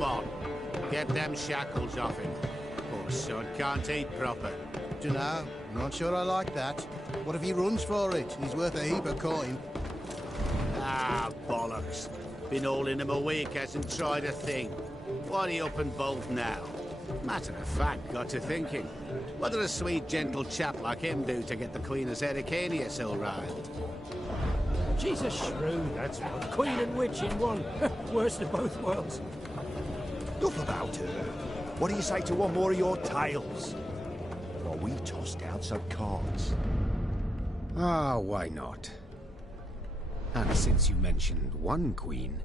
Come on. Get them shackles off him. Poor son can't eat proper. Dunno. Not sure I like that. What if he runs for it? He's worth a heap of coin. Ah, bollocks. Been holding him a week, hasn't tried a thing. What are you up and bold now? Matter of fact, got to thinking. What did a sweet, gentle chap like him do to get the Queen of Zerrikania so riled? She's a shrew, that's what. Queen and witch in one. Worst of both worlds. Enough about her. What do you say to one more of your tales? While we toss down some cards. Ah, why not? And since you mentioned one queen...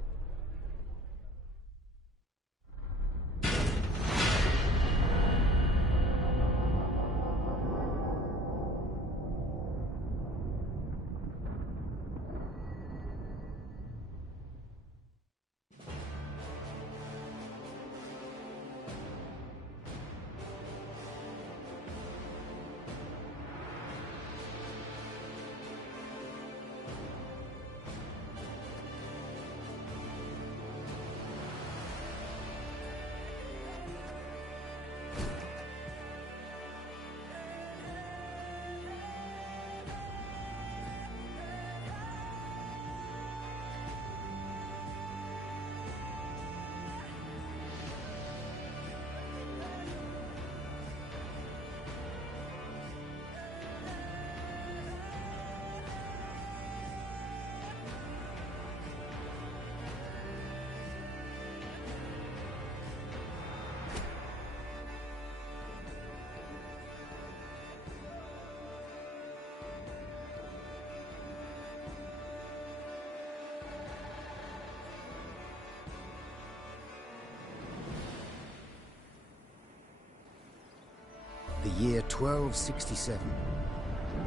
The year 1267.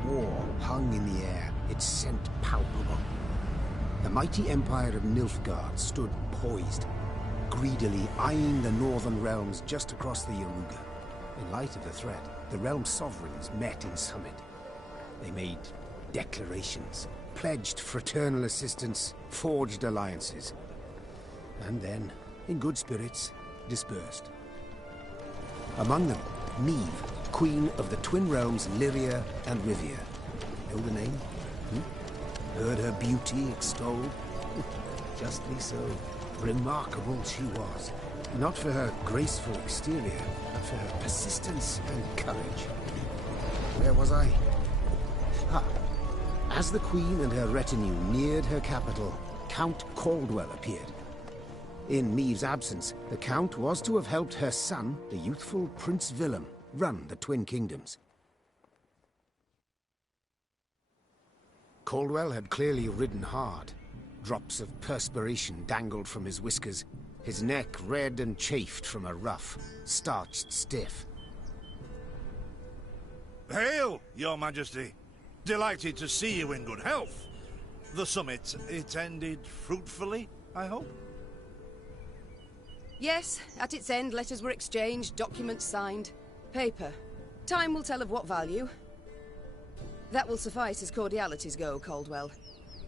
War hung in the air, its scent palpable. The mighty empire of Nilfgaard stood poised, greedily eyeing the northern realms just across the Yaruga. In light of the threat, the realm sovereigns met in summit. They made declarations, pledged fraternal assistance, forged alliances, and then, in good spirits, dispersed. Among them, Neve, Queen of the Twin Realms Lyria and Rivia. Know the name? Heard her beauty extolled? Justly so. Remarkable she was. Not for her graceful exterior, but for her persistence and courage. Where was I? Ah. As the Queen and her retinue neared her capital, Count Caldwell appeared. In Meve's absence, the Count was to have helped her son, the youthful Prince Willem, run the Twin Kingdoms. Caldwell had clearly ridden hard. Drops of perspiration dangled from his whiskers, his neck red and chafed from a ruff, starched stiff. Hail, Your Majesty! Delighted to see you in good health. The summit, it ended fruitfully, I hope? Yes, at its end, letters were exchanged, documents signed. Paper. Time will tell of what value. That will suffice as cordialities go, Caldwell.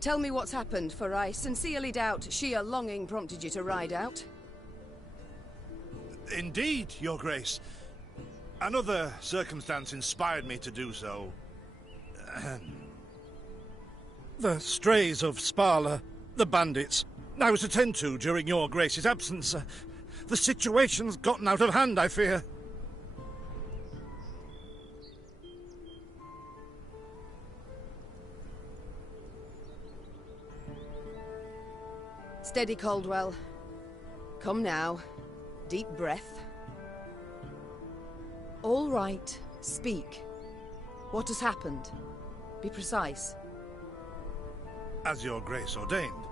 Tell me what's happened, for I sincerely doubt sheer longing prompted you to ride out. Indeed, Your Grace. Another circumstance inspired me to do so. The strays of Sparla, the bandits, I was to tend to during Your Grace's absence. The situation's gotten out of hand, I fear. Steady, Caldwell. Come now. Deep breath. All right. Speak. What has happened? Be precise. As Your Grace ordained,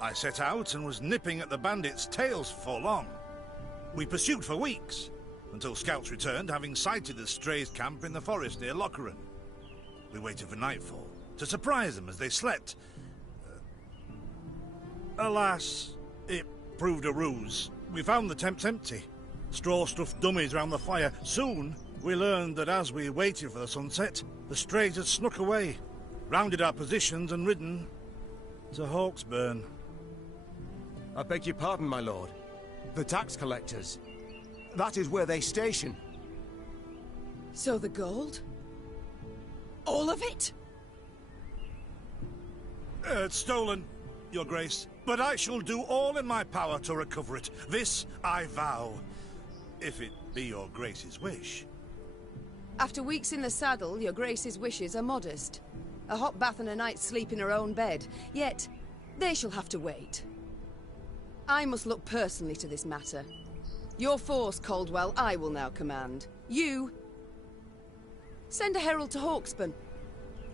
I set out and was nipping at the bandits' tails for long. We pursued for weeks, until scouts returned, having sighted the strays' camp in the forest near Locheren. We waited for nightfall, to surprise them as they slept. Alas, it proved a ruse. We found the tents empty, straw-stuffed dummies round the fire. Soon, we learned that as we waited for the sunset, the strays had snuck away, rounded our positions and ridden to Hawksburn. I beg your pardon, my lord. The tax collectors. That is where they station. So the gold? All of it? It's stolen, Your Grace. But I shall do all in my power to recover it. This I vow. If it be Your Grace's wish. After weeks in the saddle, Your Grace's wishes are modest. A hot bath and a night's sleep in her own bed. Yet, they shall have to wait. I must look personally to this matter. Your force, Caldwell, I will now command. You... send a herald to Hawksburn.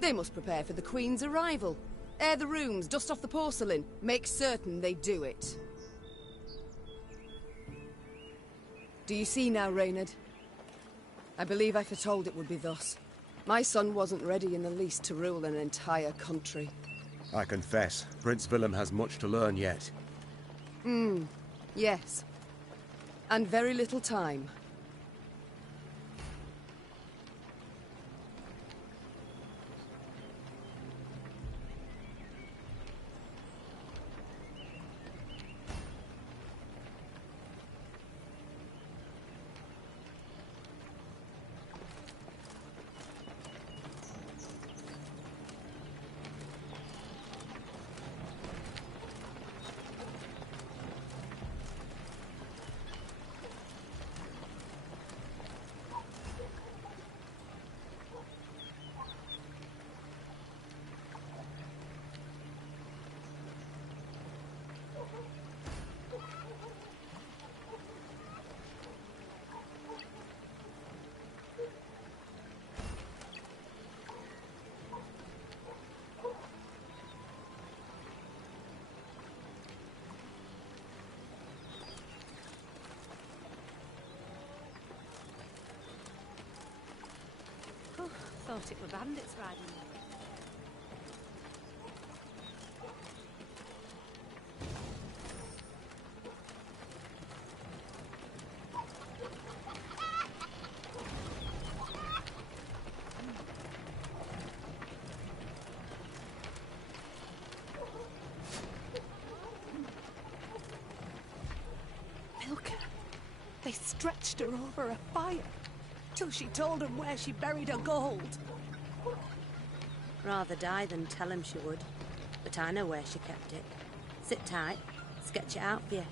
They must prepare for the Queen's arrival. Air the rooms, dust off the porcelain. Make certain they do it. Do you see now, Reynard? I believe I foretold it would be thus. My son wasn't ready in the least to rule an entire country. I confess, Prince Willem has much to learn yet. Yes. And very little time. Thought it were bandits riding there. Milka. They stretched her over a fire till she told them where she buried her gold. Rather die than tell him she would. But I know where she kept it. Sit tight, sketch it out for you.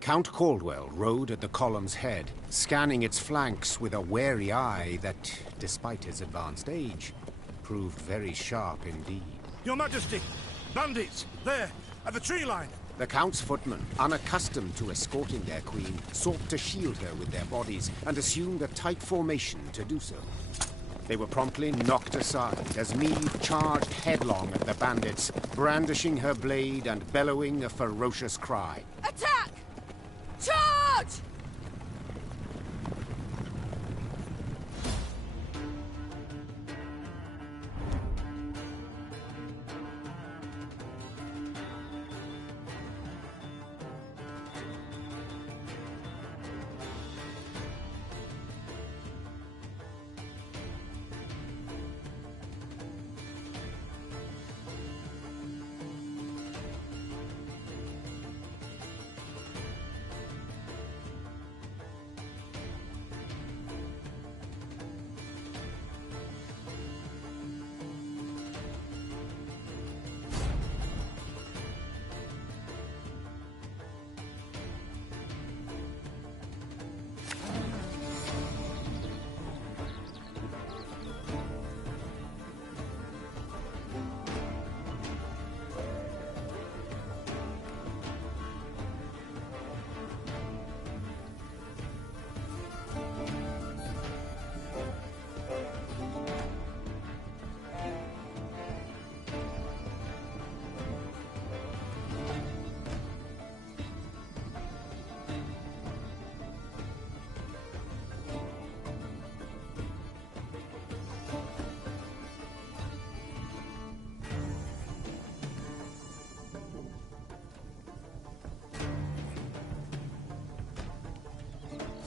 Count Caldwell rode at the column's head, scanning its flanks with a wary eye that, despite his advanced age, proved very sharp indeed. Your Majesty! Bandits! There! At the tree line! The Count's footmen, unaccustomed to escorting their queen, sought to shield her with their bodies and assumed a tight formation to do so. They were promptly knocked aside as Meve charged headlong at the bandits, brandishing her blade and bellowing a ferocious cry. Attack! Charge!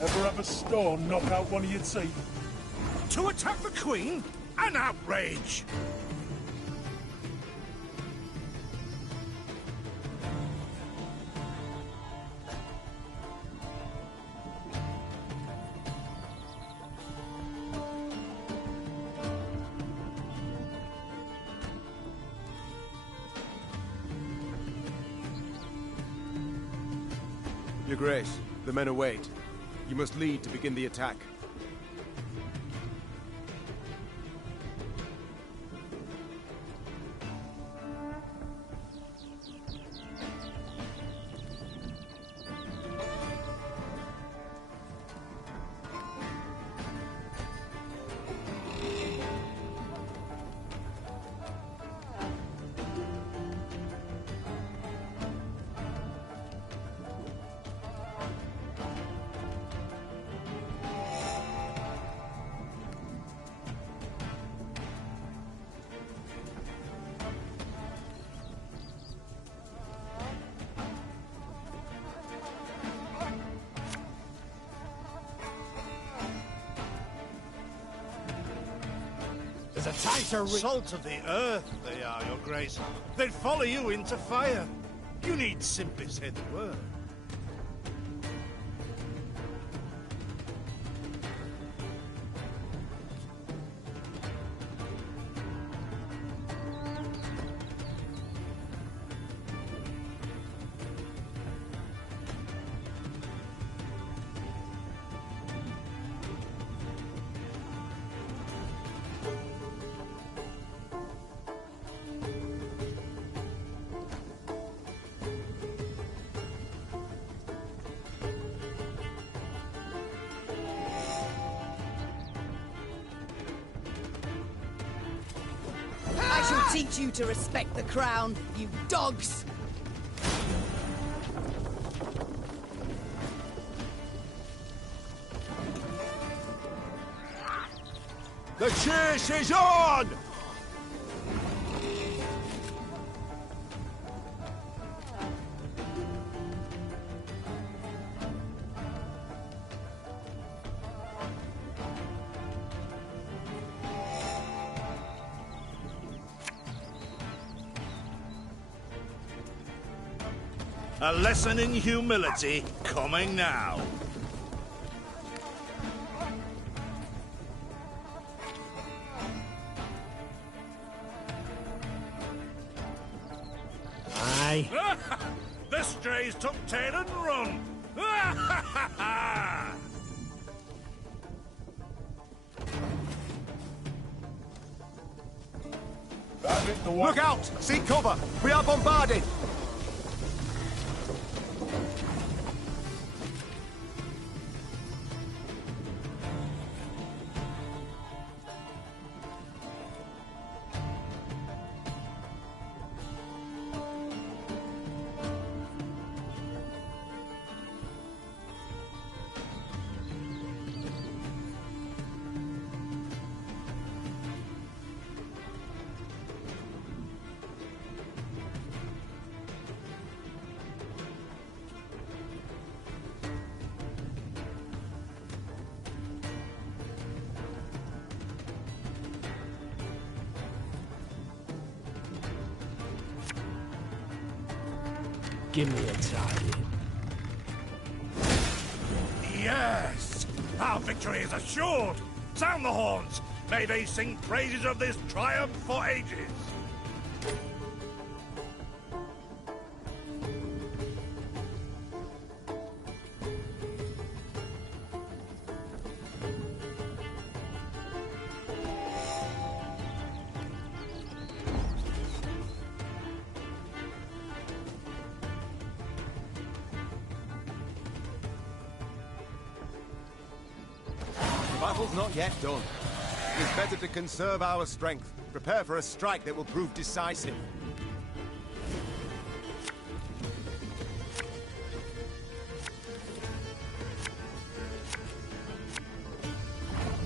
Ever have a stone knock out one of your teeth? To attack the Queen? An outrage! Your Grace, the men await. You must lead to begin the attack. There's a tighter Salt of the earth, they are, Your Grace. They'd follow you into fire. You need simply say the word. I shall teach you to respect the crown, you dogs! The chase is on! A lesson in humility coming now. Aye. The strays took tail and run. Look out! Seek cover! We are bombarded! Give me a tie-in. Yes! Our victory is assured! Sound the horns! May they sing praises of this triumph for ages! The battle's not yet done. It is better to conserve our strength, prepare for a strike that will prove decisive.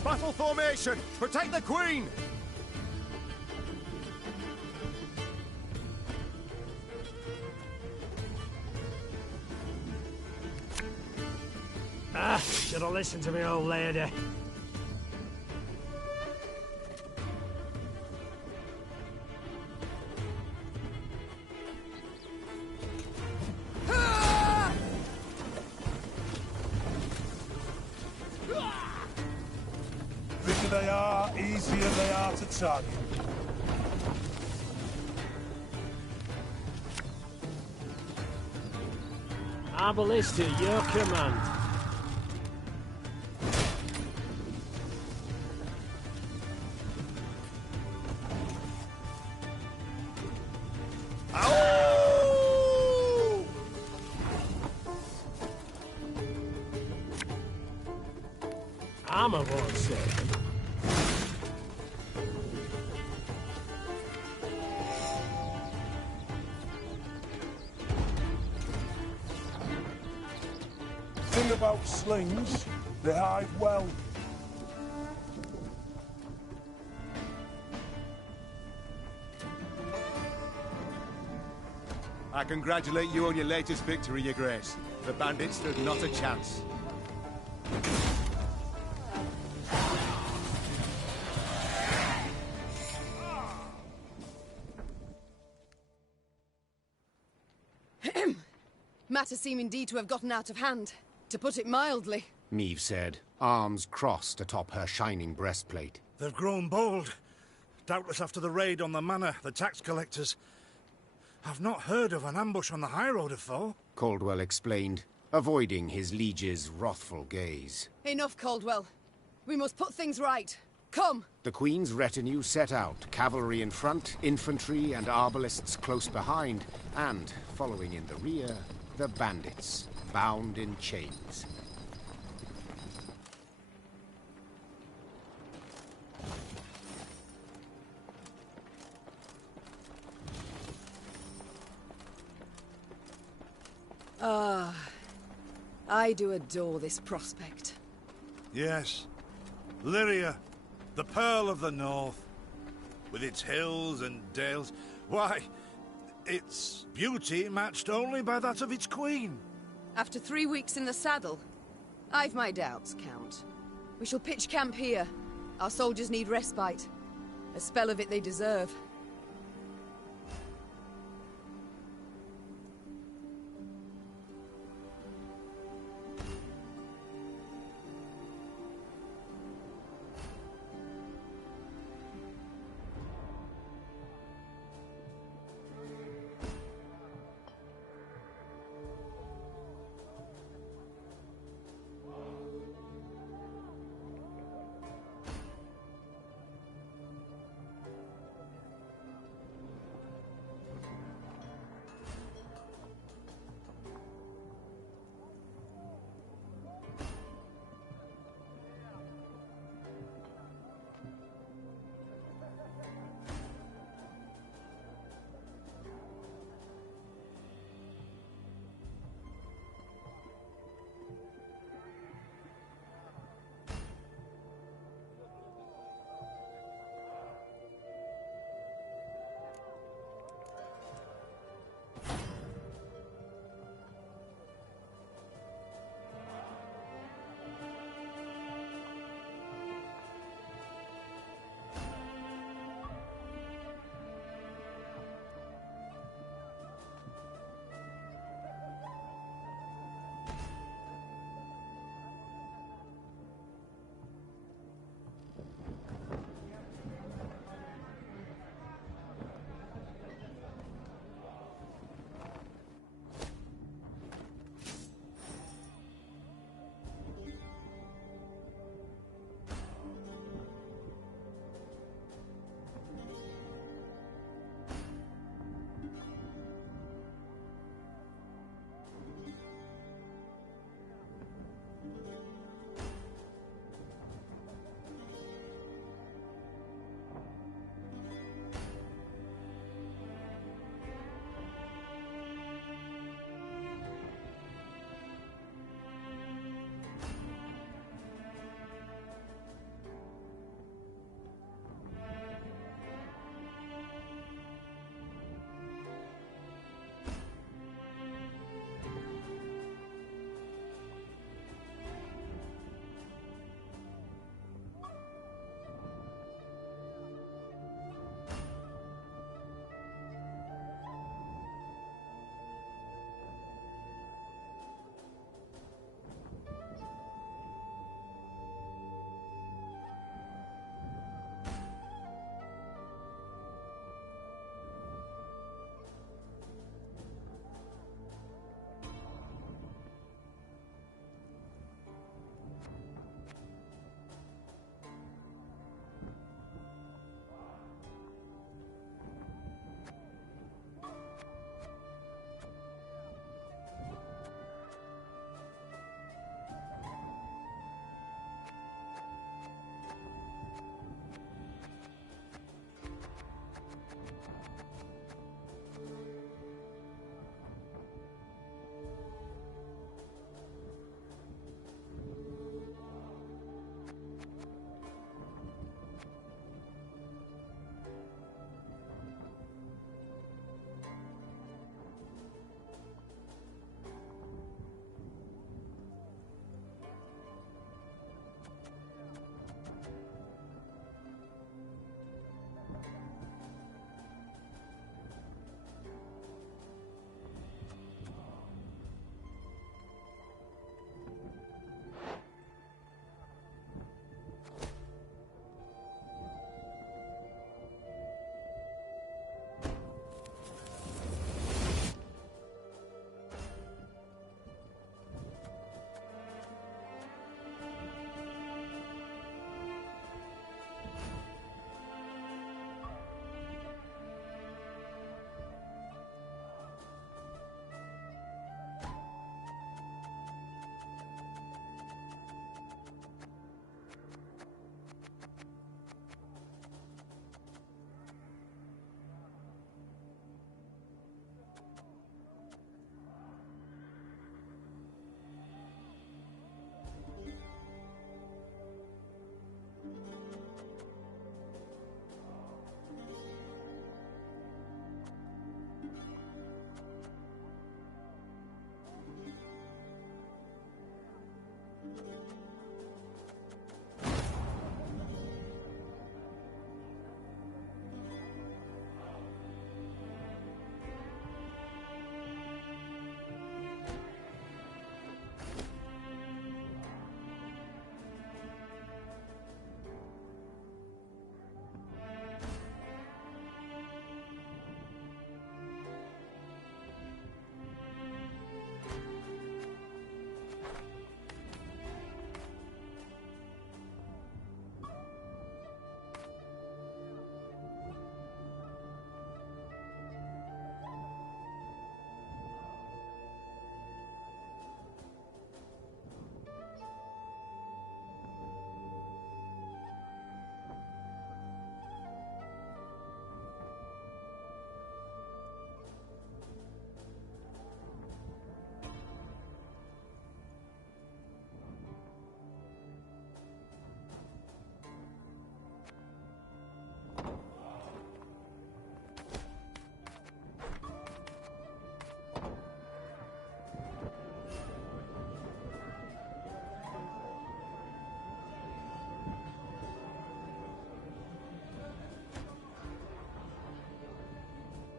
Battle formation! Protect the Queen! Should have listened to me old lady. Bigger they are, easier they are to target. Arbalist to your command. Armor won't save him. Thing about slings, they hide well. I congratulate you on your latest victory, Your Grace. The bandits stood not a chance. Matters seem indeed to have gotten out of hand, to put it mildly. Meve said, arms crossed atop her shining breastplate. They've grown bold. Doubtless after the raid on the manor, the tax collectors. I've not heard of an ambush on the high road afore. Caldwell explained, avoiding his liege's wrathful gaze. Enough, Caldwell. We must put things right. Come! The Queen's retinue set out, cavalry in front, infantry and arbalists close behind, and, following in the rear, the bandits, bound in chains. I do adore this prospect. Yes. Lyria, the Pearl of the North. With its hills and dales. Why, its beauty matched only by that of its queen. After 3 weeks in the saddle, I've my doubts, Count. We shall pitch camp here. Our soldiers need respite. A spell of it they deserve.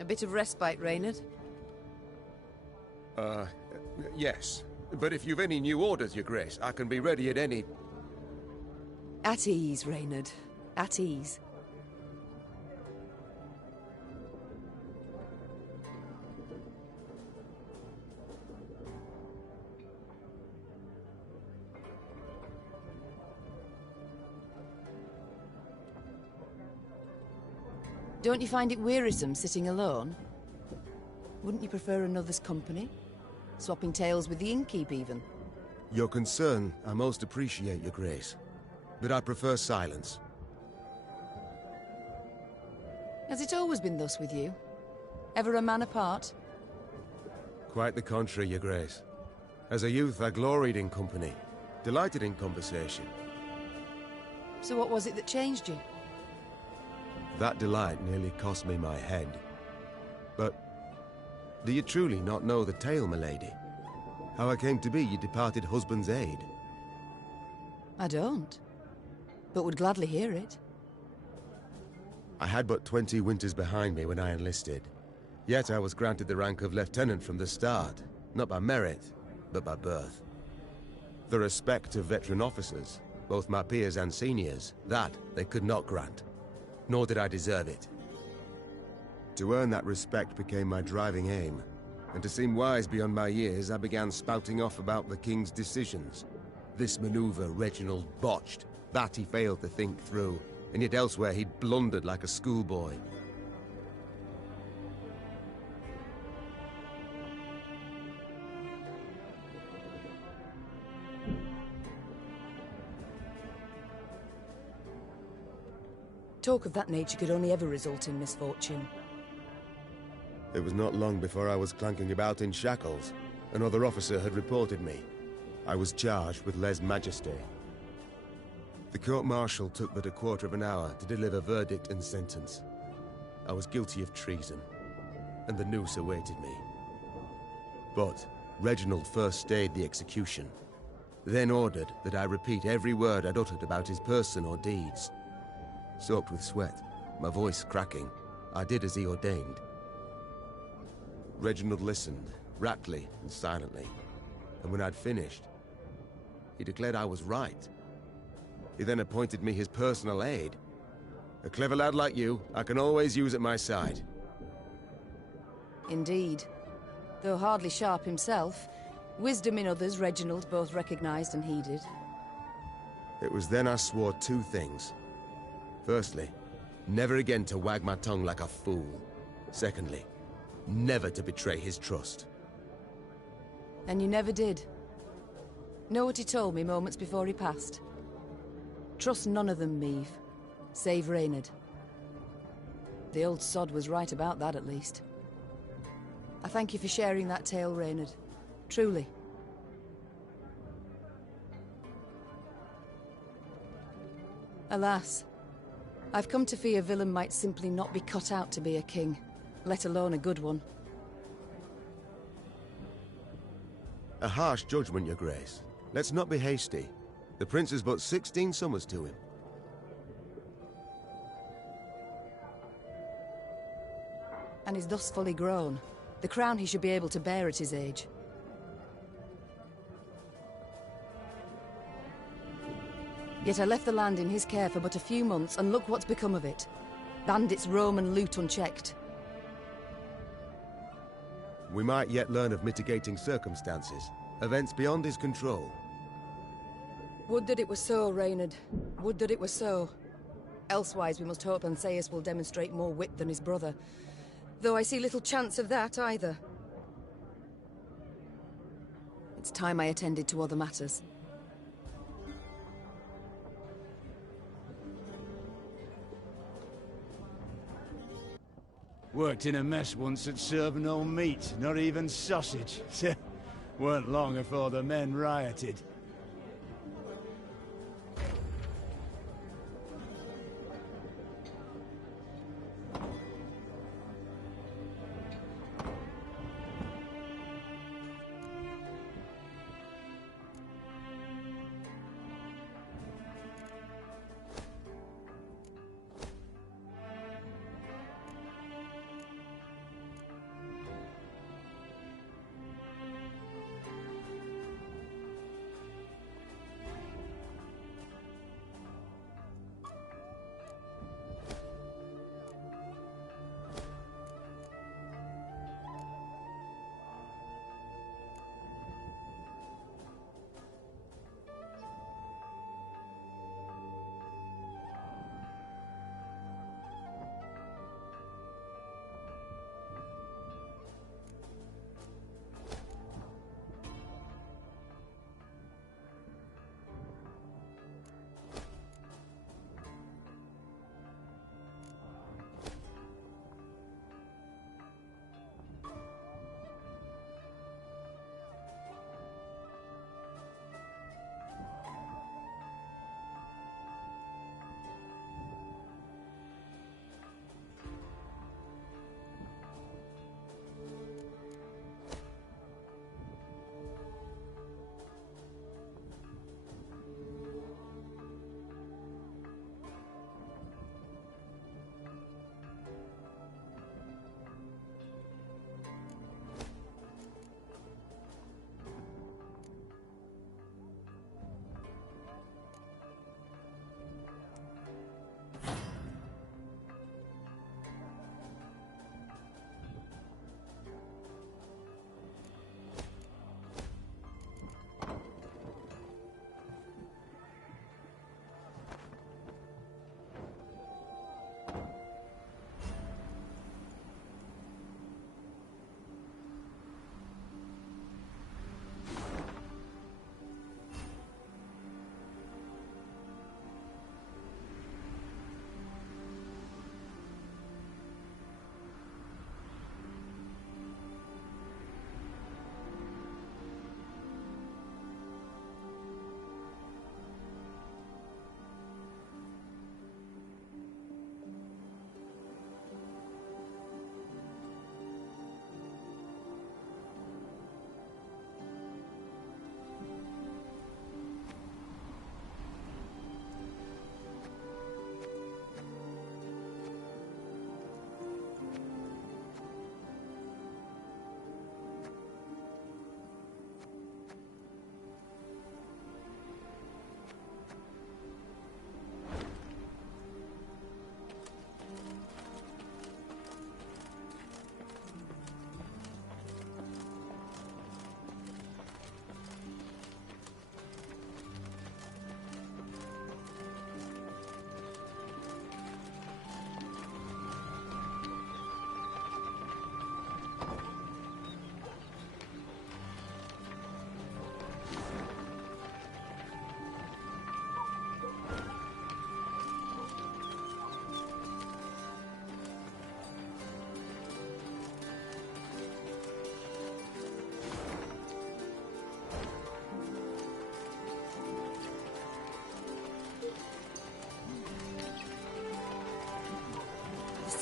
bit of respite, Reynard? Yes. But if you've any new orders, Your Grace, I can be ready at any... At ease, Reynard. At ease. Don't you find it wearisome sitting alone? Wouldn't you prefer another's company? Swapping tales with the innkeep, even? Your concern I most appreciate, Your Grace. But I prefer silence. Has it always been thus with you? Ever a man apart? Quite the contrary, Your Grace. As a youth, I gloried in company, delighted in conversation. So what was it that changed you? That delight nearly cost me my head. But do you truly not know the tale, milady? How I came to be your departed husband's aide? I don't, but would gladly hear it. I had but 20 winters behind me when I enlisted. Yet I was granted the rank of lieutenant from the start, not by merit, but by birth. The respect of veteran officers, both my peers and seniors, that they could not grant. Nor did I deserve it. To earn that respect became my driving aim, and to seem wise beyond my years, I began spouting off about the King's decisions. This maneuver Reginald botched, that he failed to think through, and yet elsewhere he'd blundered like a schoolboy. Talk of that nature could only ever result in misfortune. It was not long before I was clanking about in shackles. Another officer had reported me. I was charged with lèse-majesté. The court-martial took but a quarter of an hour to deliver verdict and sentence. I was guilty of treason, and the noose awaited me. But Reginald first stayed the execution, then ordered that I repeat every word I'd uttered about his person or deeds. Soaked with sweat, my voice cracking, I did as he ordained. Reginald listened, raptly and silently, and when I'd finished, he declared I was right. He then appointed me his personal aide. A clever lad like you, I can always use at my side. Indeed. Though hardly sharp himself, wisdom in others Reginald both recognized and heeded. It was then I swore two things. Firstly, never again to wag my tongue like a fool. Secondly, never to betray his trust. And you never did. Know what he told me moments before he passed? Trust none of them, Meve. Save Reynard. The old sod was right about that, at least. I thank you for sharing that tale, Reynard. Truly. Alas, I've come to fear Willem might simply not be cut out to be a king, let alone a good one. A harsh judgment, Your Grace. Let's not be hasty. The prince is but 16 summers to him. And is thus fully grown. The crown he should be able to bear at his age. Yet I left the land in his care for but a few months, and look what's become of it. Bandits roam and loot unchecked. We might yet learn of mitigating circumstances, events beyond his control. Would that it were so, Reynard. Would that it were so. Elsewise we must hope Ansaeus will demonstrate more wit than his brother, though I see little chance of that either. It's time I attended to other matters. Worked in a mess once that served no meat, not even sausage. Weren't long before the men rioted.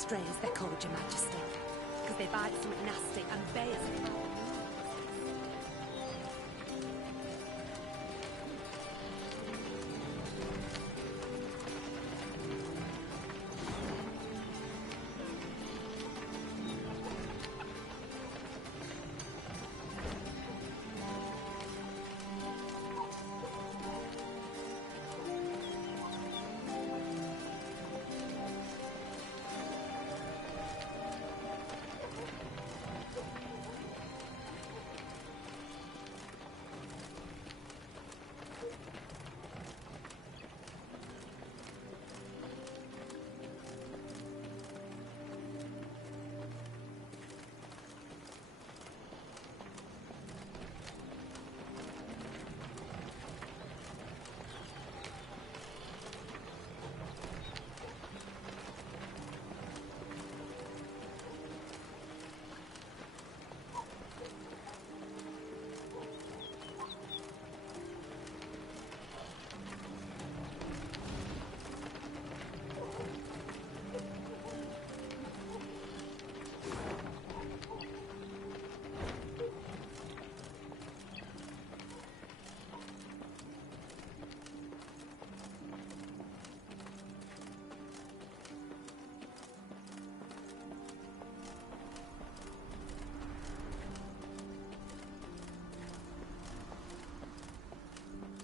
strays, they're called, Your Majesty. Because they bite something nasty and bears it.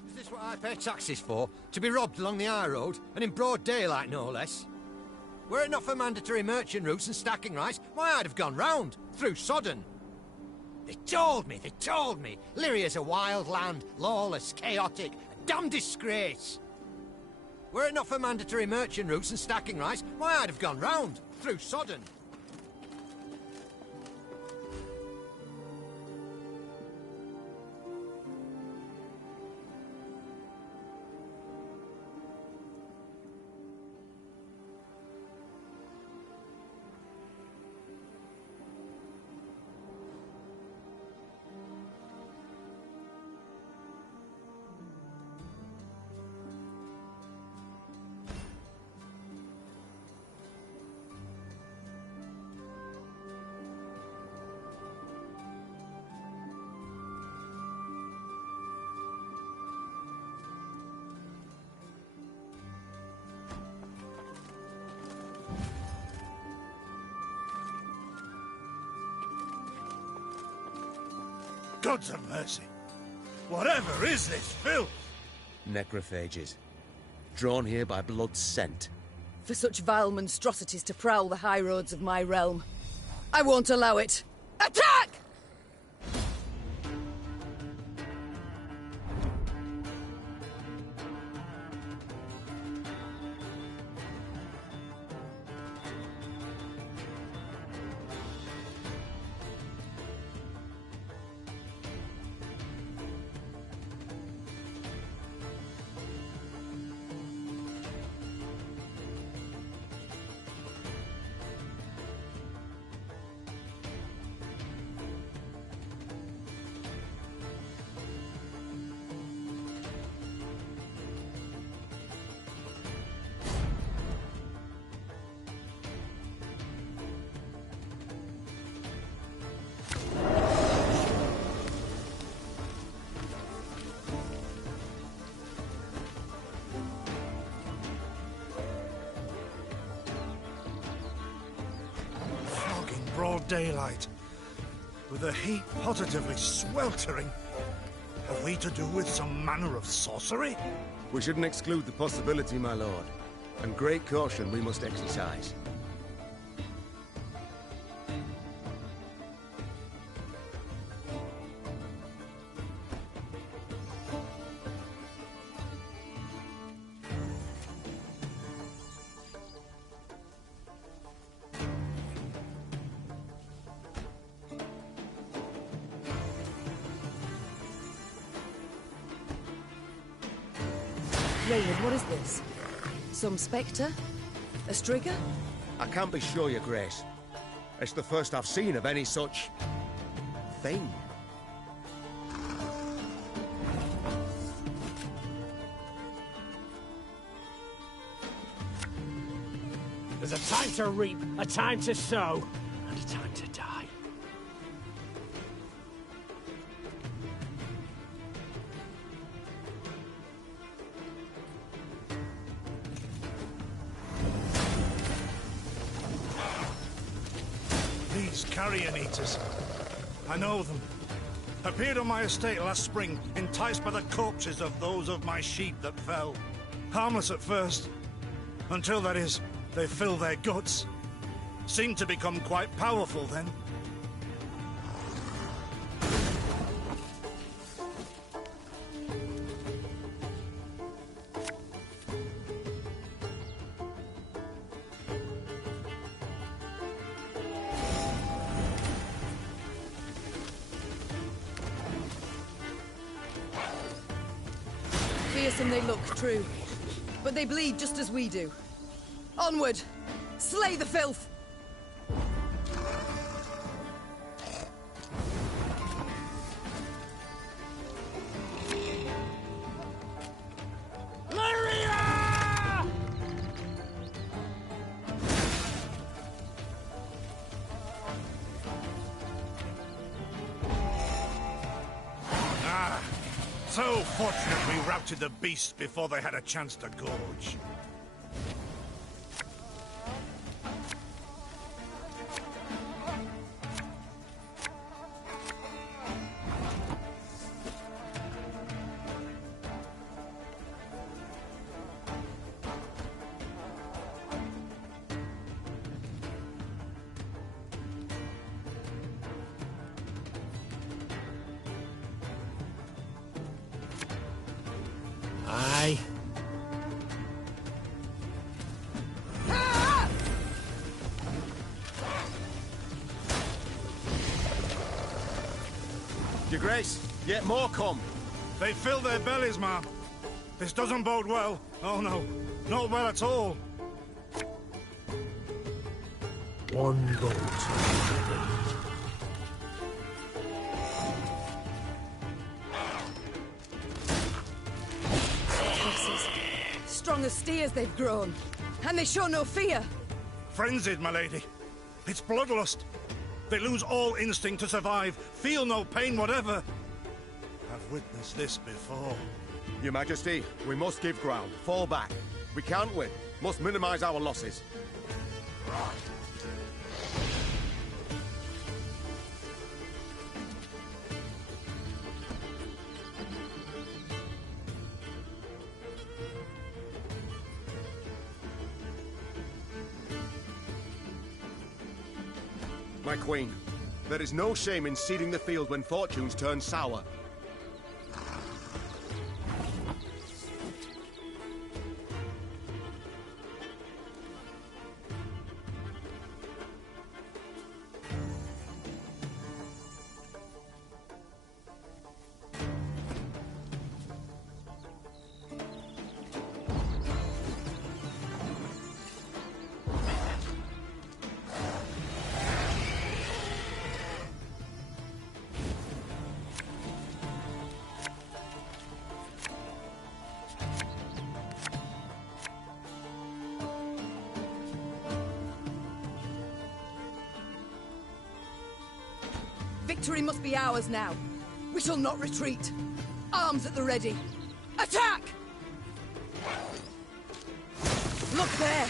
Is this what I pay taxes for? To be robbed along the high road, and in broad daylight, no less? Were it not for mandatory merchant routes and stacking rights, why, I'd have gone round, through Sodden. They told me! Lyria's a wild land, lawless, chaotic, a damn disgrace. Were it not for mandatory merchant routes and stacking rights, why, I'd have gone round, through Sodden. Gods of mercy! Whatever is this filth? Necrophages. Drawn here by blood scent. For such vile monstrosities to prowl the high roads of my realm. I won't allow it. Attack! Broad daylight, with the heat positively sweltering. Have we to do with some manner of sorcery? We shouldn't exclude the possibility, my lord. And great caution we must exercise. Raymond, what is this? Some spectre? A strigger? I can't be sure, your grace. It's the first I've seen of any such... thing. There's a time to reap, a time to sow, and a time to die. These carrion eaters. I know them. Appeared on my estate last spring, enticed by the corpses of those of my sheep that fell. Harmless at first. Until, that is, they fill their guts. Seemed to become quite powerful then. Fearsome they look, true. But they bleed just as we do. Onward! Slay the filth! So fortunate we routed the beasts before they had a chance to gorge. Aye. Your Grace, yet more come. They fill their bellies, ma'am. This doesn't bode well. Oh no, not well at all. One boat. Strong as steers they've grown. And they show no fear. Frenzied, my lady. It's bloodlust. They lose all instinct to survive, feel no pain whatever. I've witnessed this before. Your Majesty, we must give ground. Fall back. We can't win. Must minimize our losses. My queen, there is no shame in ceding the field when fortunes turn sour. Victory must be ours now. We shall not retreat. Arms at the ready. Attack! Look there!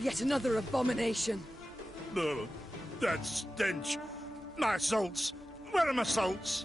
Yet another abomination. Ugh, that stench. My salts. Where are my salts?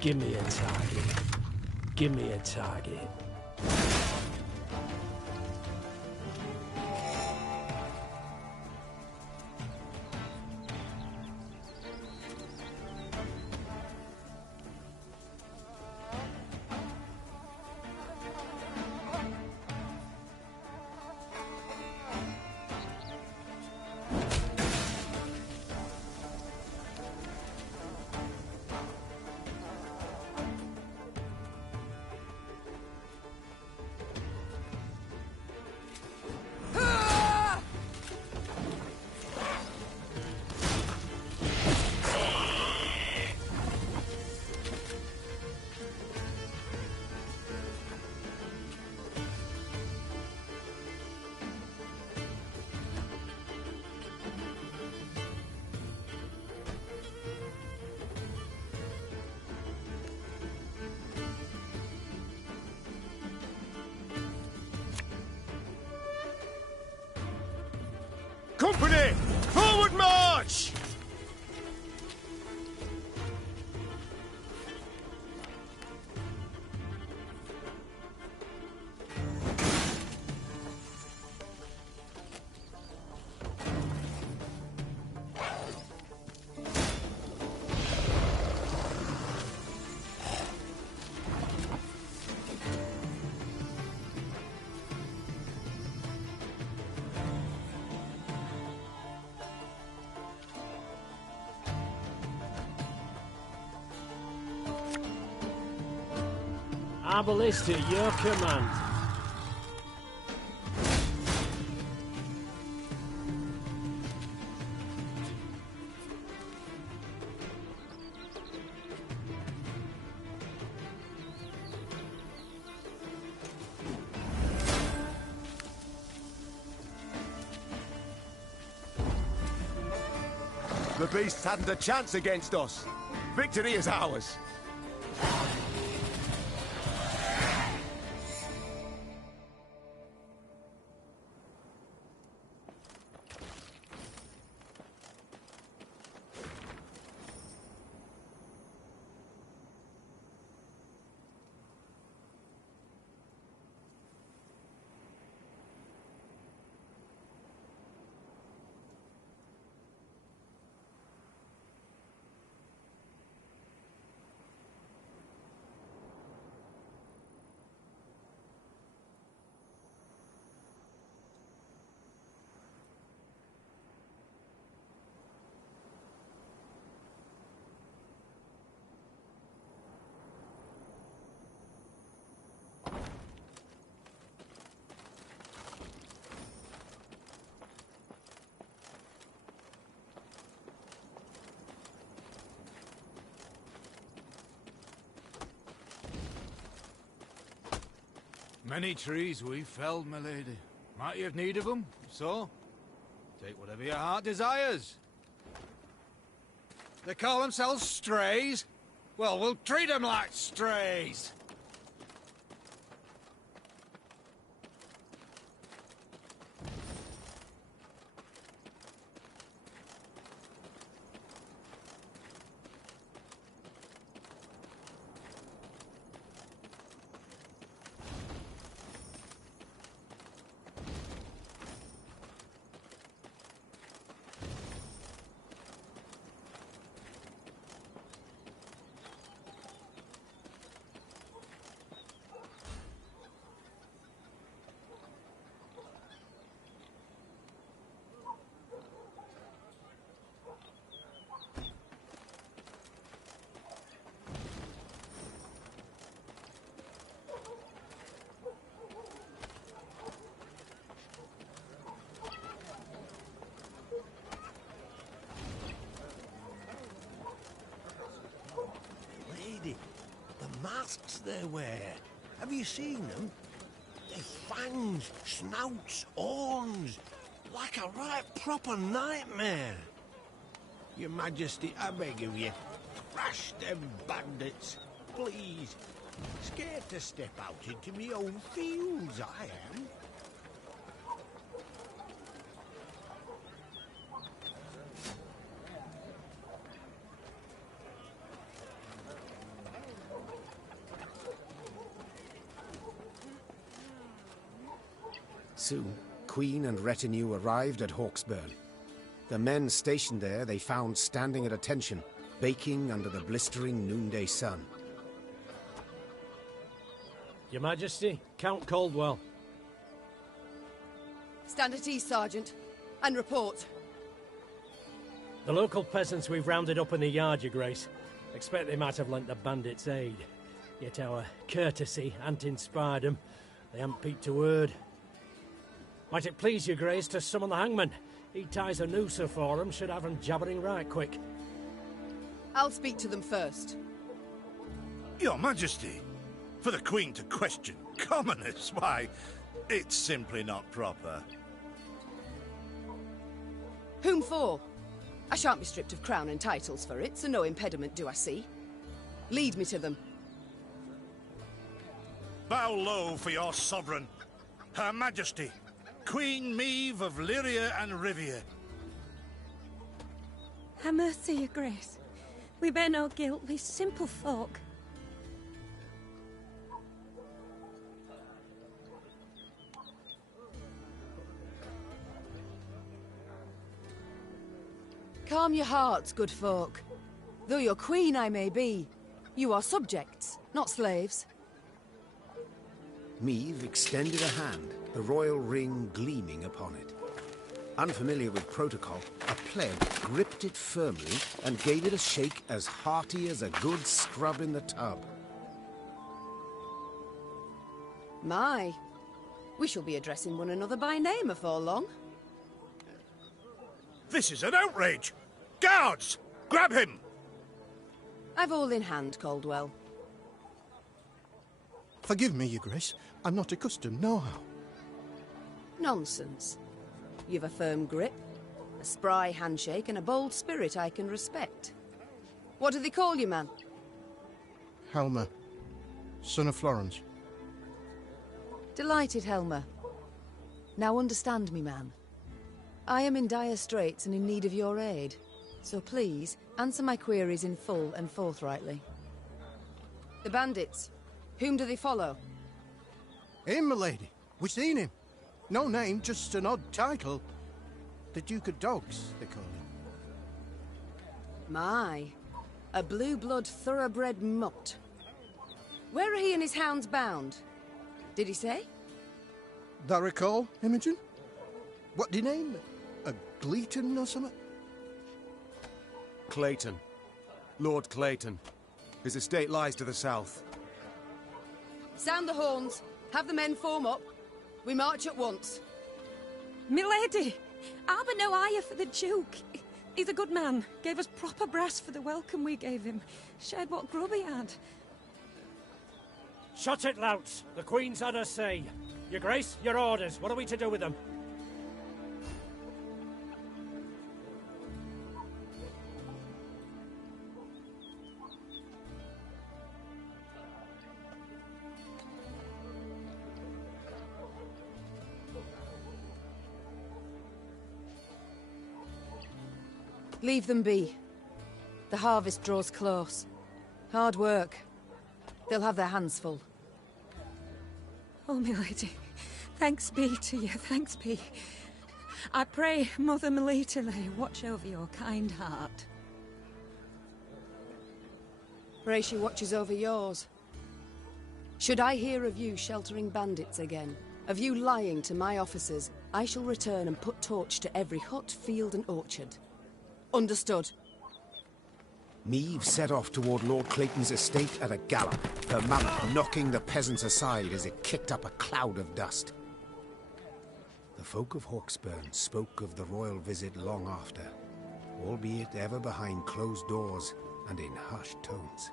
Give me a target. Give me a target. Company! Forward march! Our ballista, your command. The beasts hadn't a chance against us. Victory is ours. Many trees we've felled, my lady. Might you have need of them? So, take whatever your heart desires. They call themselves strays? Well, we'll treat them like strays. Masks they wear. Have you seen them? They've fangs, snouts, horns. Like a right proper nightmare. Your Majesty, I beg of you, thrash them bandits, please. Scared to step out into me own fields, I am. Soon, Queen and retinue arrived at Hawksburn. The men stationed there they found standing at attention, baking under the blistering noonday sun. Your Majesty, Count Caldwell. Stand at ease, Sergeant, and report. The local peasants we've rounded up in the yard, Your Grace. Expect they might have lent the bandits aid. Yet our courtesy hadn't inspired them. They haven't peeped a word. Might it please Your Grace to summon the hangman? He ties a noose for them, should have them jabbering right quick. I'll speak to them first. Your Majesty, for the Queen to question commoners, why, it's simply not proper. Whom for? I shan't be stripped of crown and titles for it, so no impediment do I see. Lead me to them. Bow low for your sovereign, Her Majesty, Queen Maeve of Lyria and Rivia. Have mercy, Your Grace. We bear no guilt, we simple folk. Calm your hearts, good folk. Though your queen I may be, you are subjects, not slaves. Maeve extended a hand, the royal ring gleaming upon it. Unfamiliar with protocol, a pleb gripped it firmly and gave it a shake as hearty as a good scrub in the tub. My, we shall be addressing one another by name afore long. This is an outrage! Guards! Grab him! I've all in hand, Caldwell. Forgive me, Your Grace. I'm not accustomed, no-how. Nonsense. You've a firm grip, a spry handshake, and a bold spirit I can respect. What do they call you, man? Helmer, son of Florence. Delighted, Helmer. Now understand me, man. I am in dire straits and in need of your aid. So please, answer my queries in full and forthrightly. The bandits, whom do they follow? Him, milady. We seen him. No name, just an odd title. The Duke of Dogs, they call him. My, a blue-blood thoroughbred mutt. Where are he and his hounds bound? Did he say? Thou recall, Imogen? What do you name? A Gleeton or something? Clayton. Lord Clayton. His estate lies to the south. Sound the horns. Have the men form up. We march at once. Milady! Harbour no ire for the Duke. He's a good man. Gave us proper brass for the welcome we gave him. Shared what grub he had. Shut it, louts. The Queen's had her say. Your Grace, your orders. What are we to do with them? Leave them be. The harvest draws close. Hard work. They'll have their hands full. Oh, milady, thanks be to you, thanks be. I pray Mother Melita watch over your kind heart. Pray she watches over yours. Should I hear of you sheltering bandits again, of you lying to my officers, I shall return and put torch to every hut, field and orchard. Understood. Maeve set off toward Lord Clayton's estate at a gallop, her mount knocking the peasants aside as it kicked up a cloud of dust. The folk of Hawksburn spoke of the royal visit long after, albeit ever behind closed doors and in hushed tones.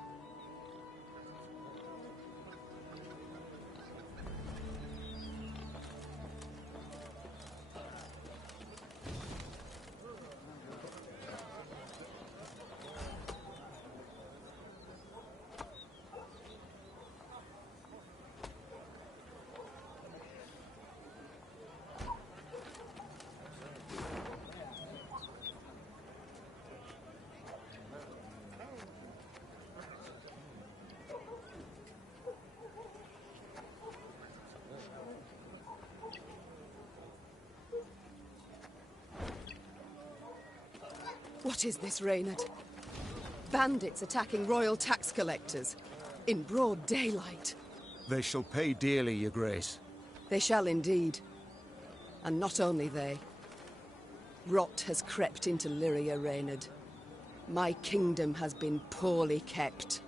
What is this, Reynard? Bandits attacking royal tax collectors in broad daylight. They shall pay dearly, your grace. They shall indeed. And not only they. Rot has crept into Lyria, Reynard. My kingdom has been poorly kept.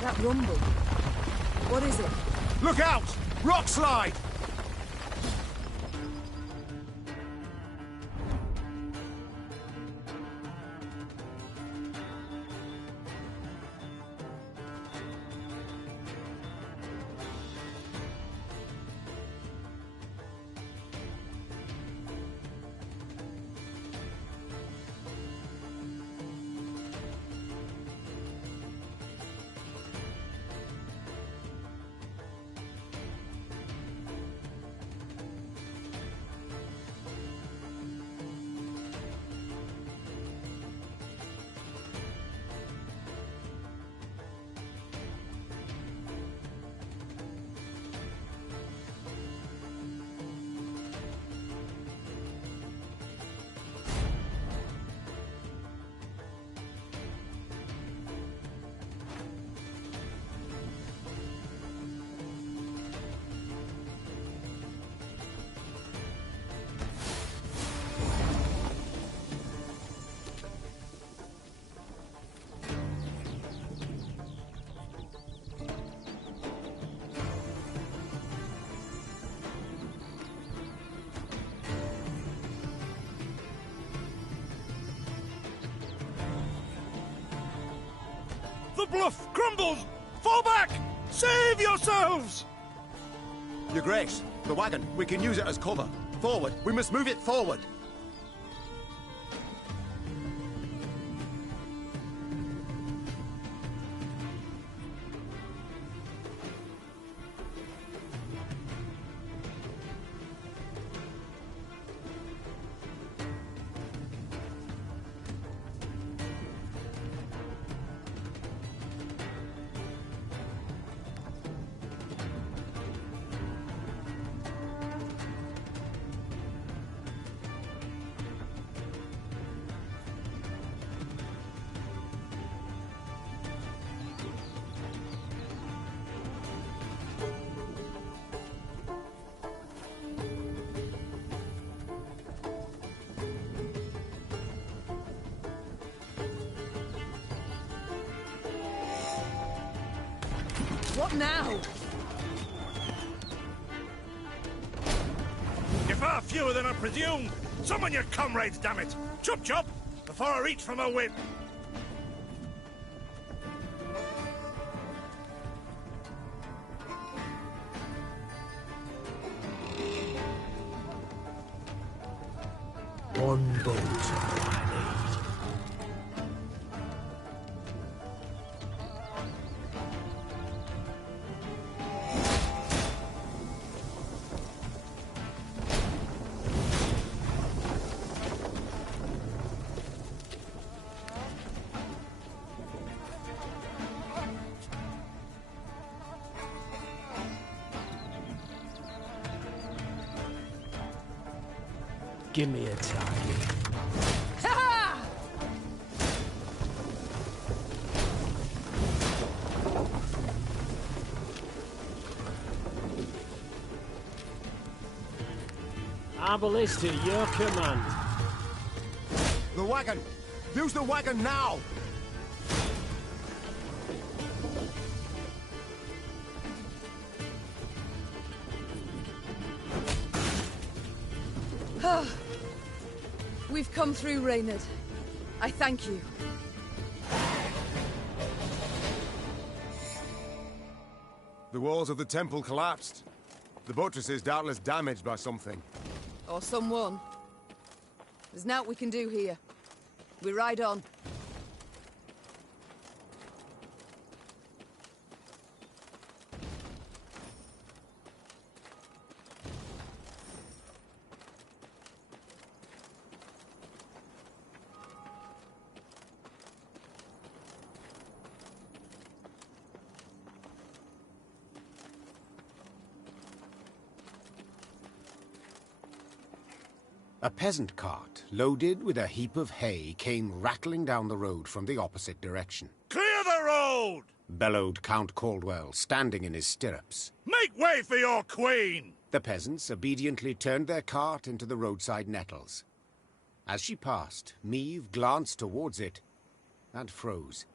That rumble. What is it? Look out! Rock slide! The bluff crumbles! Fall back! Save yourselves! Your grace, the wagon. We can use it as cover. Forward. We must move it forward. What now? You're far fewer than I presumed. Summon your comrades, damn it! Chop chop! Before I reach for my whip. One boat I Give me a target. Our ballista, your command. The wagon! Use the wagon now! We've come through, Reynard. I thank you. The walls of the temple collapsed. The buttress is doubtless damaged by something. Or someone. There's naught we can do here. We ride on. A peasant cart, loaded with a heap of hay, came rattling down the road from the opposite direction. Clear the road! Bellowed Count Caldwell, standing in his stirrups. Make way for your queen! The peasants obediently turned their cart into the roadside nettles. As she passed, Meve glanced towards it and froze.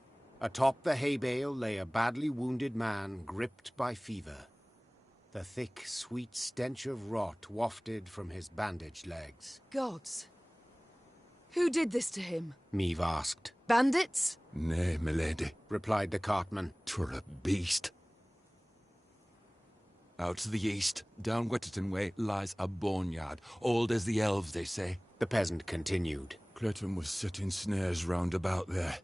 Atop the hay bale lay a badly wounded man gripped by fever. The thick, sweet stench of rot wafted from his bandaged legs. Gods. Who did this to him? Meve asked. Bandits? Nay, milady, replied the cartman. 'Twere a beast. Out to the east, down Wetterton way, lies a boneyard, old as the elves, they say. The peasant continued. Clayton was setting snares round about there.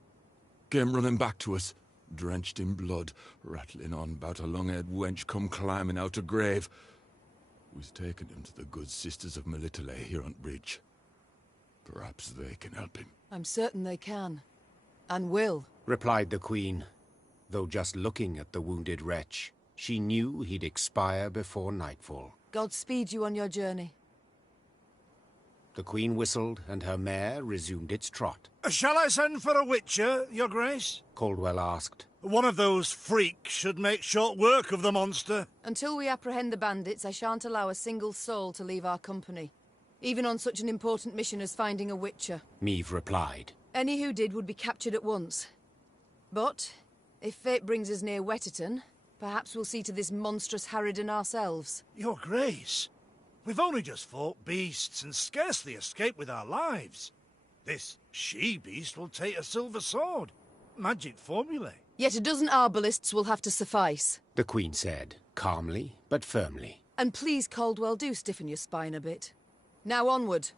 Came running back to us, drenched in blood, rattling on about a long-haired wench come climbing out a grave. We's taken him to the good sisters of Melitele here on bridge. Perhaps they can help him. I'm certain they can. And will. Replied the Queen, though just looking at the wounded wretch, she knew he'd expire before nightfall. God speed you on your journey. The Queen whistled, and her mare resumed its trot. Shall I send for a witcher, your grace? Caldwell asked. One of those freaks should make short work of the monster. Until we apprehend the bandits, I shan't allow a single soul to leave our company. Even on such an important mission as finding a witcher. Meve replied. Any who did would be captured at once. But, if fate brings us near Wetterton, perhaps we'll see to this monstrous harridan ourselves. Your grace, we've only just fought beasts and scarcely escaped with our lives. This she-beast will take a silver sword. Magic formulae. Yet a dozen arbalists will have to suffice. The Queen said, calmly but firmly. And please, Caldwell, do stiffen your spine a bit. Now onward.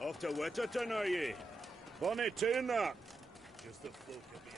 Off to Wetterton, are ye? Bonny tune, that. Just the folk of the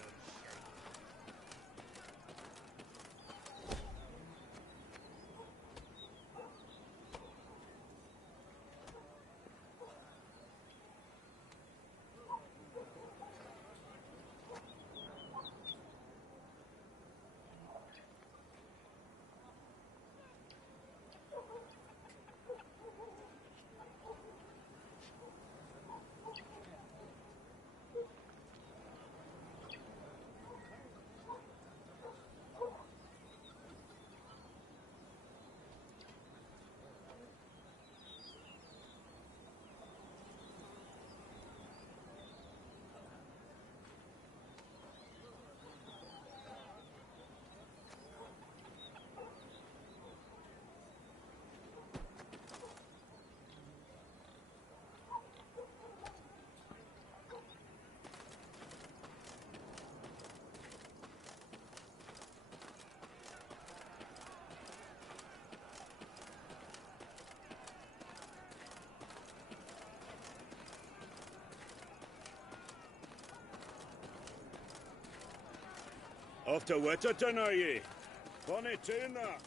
Off to Witterton, are ye? Bonny tune that.